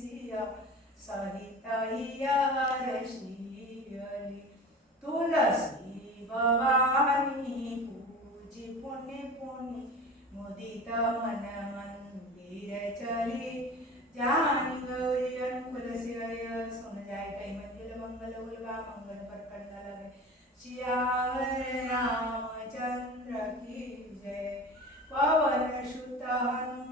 सिया सहित हर्षियली तुलसी भवानी पूजी पुण्य पुण्य मुदित मन मंदिर चली जानी गौरी अनुकूल सिय सुन जाय कई मंजिल मंगल उलवा मंगल पर कटना लगे श्यावर रामचंद्र की जय पवन सुत हनुमान